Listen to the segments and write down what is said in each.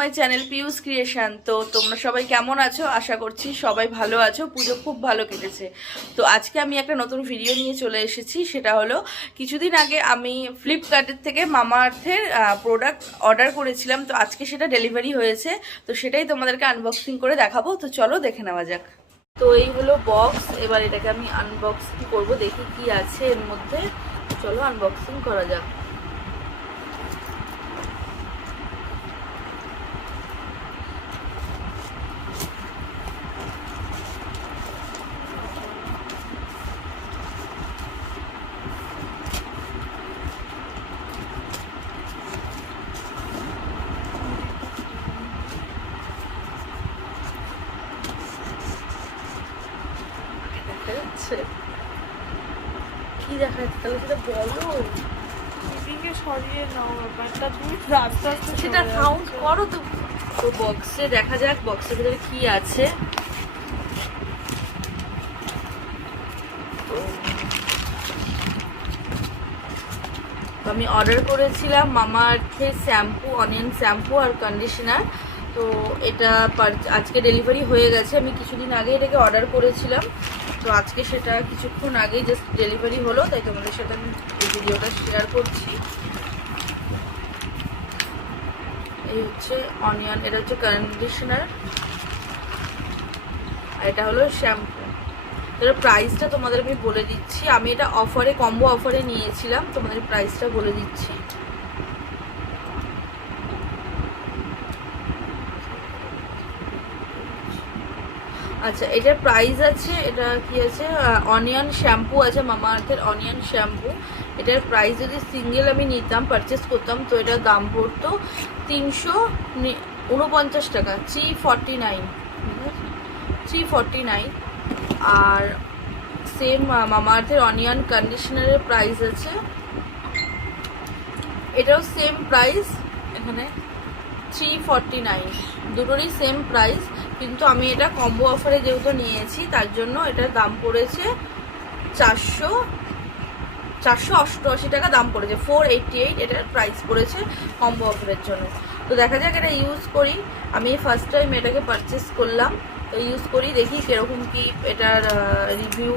My channel পিউস creation. তো তোমরা সবাই কেমন আছো? আশা করছি সবাই ভালো আছো। পুজো খুব ভালো কেটেছে। তো আজকে আমি একটা নতুন ভিডিও নিয়ে চলে এসেছি। সেটা হলো কিছুদিন আগে আমি ফ্লিপকার্টের থেকে মামা আর্থের প্রোডাক্ট অর্ডার করেছিলাম। তো আজকে সেটা ডেলিভারি হয়েছে। তো সেটাই তোমাদেরকে আনবক্সিং করে দেখাবো। তো চলো দেখে নেওয়া যাক। তো এই হলো বক্স। এবার এটাকে আমি আনবক্সিং করবো, দেখি কি আছে এর মধ্যে। চলো আনবক্সিং করা যাক। কি দেখা যাচ্ছে তাহলে সেটা বলো। এদিকে সরিয়ে নাও, ব্যাপারটা তুমি আস্তে আস্তে সেটা কাউন্ট করো তো। তো বক্সে দেখা যাক বক্সের ভিতরে কি আছে। তো আমি অর্ডার করেছিলাম মামা আর্থের শ্যাম্পু, অনিয়ন শ্যাম্পু আর কন্ডিশনার। তো এটা আজকে ডেলিভারি হয়ে গেছে। আমি কিছুদিন আগে এটাকে অর্ডার করেছিলাম। তো আজকে সেটা কিছুক্ষণ আগেই জাস্ট ডেলিভারি হলো, তাই তোমাদের সাথে আমি এই ভিডিওটা শেয়ার করছি। এই হচ্ছে অনিয়ন, এটা হচ্ছে কন্ডিশনার, আর এটা হলো শ্যাম্পু। এটার প্রাইসটা তোমাদের আমি বলে দিচ্ছি। আমি এটা অফারে, কম্বো অফারে নিয়েছিলাম। তোমাদের প্রাইসটা বলে দিচ্ছি। আচ্ছা, এটার প্রাইস আছে, এটা কি আছে, অনিয়ন শ্যাম্পু আছে, মামা আর্থের অনিয়ন শ্যাম্পু। এটার প্রাইস যদি সিঙ্গেল আমি নিতাম, পারচেস করতাম, তো এটার দাম পড়তো 349 টাকা, 349, 349। আর সেম মামা আর্থের অনিয়ন কন্ডিশনারের প্রাইস আছে, এটাও সেম প্রাইস, এখানে 349। দুটোরই সেম প্রাইস, কিন্তু আমি এটা কম্বো অফারে যেহেতু নিয়েছি তার জন্য এটার দাম পড়েছে 488 টাকা দাম পড়েছে। 488 এটার প্রাইস পড়েছে কম্বো অফারের জন্য। তো দেখা যাক এটা ইউজ করি। আমি ফার্স্ট টাইম এটাকে পারচেস করলাম, তো ইউজ করি, দেখি কিরকম কি এটার রিভিউ।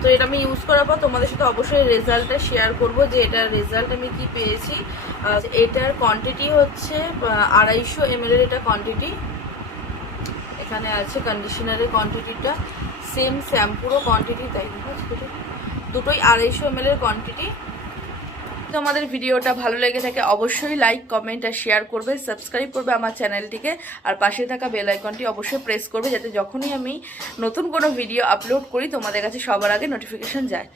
তো এটা আমি ইউজ করার পর তোমাদের সাথে অবশ্যই রেজাল্টটা শেয়ার করব যে এটার রেজাল্ট আমি কি পেয়েছি। এটার কোয়ান্টিটি হচ্ছে 250 ml এটা কোয়ান্টিটি। এখানে আছে কন্ডিশনারের কোয়ান্টিটিটা, সেম শ্যাম্পুরও কোয়ান্টিটি, তাই দুটোই 250 ml কোয়ান্টিটি। তোমাদের ভিডিওটা ভালো লেগে থাকে অবশ্যই লাইক, কমেন্ট আর শেয়ার করবে, সাবস্ক্রাইব করবে আমার চ্যানেলটিকে, আর পাশে থাকা বেল আইকনটি অবশ্যই প্রেস করবে, যাতে যখনই আমি নতুন কোনো ভিডিও আপলোড করি তোমাদের কাছে সবার আগে নোটিফিকেশন যায়।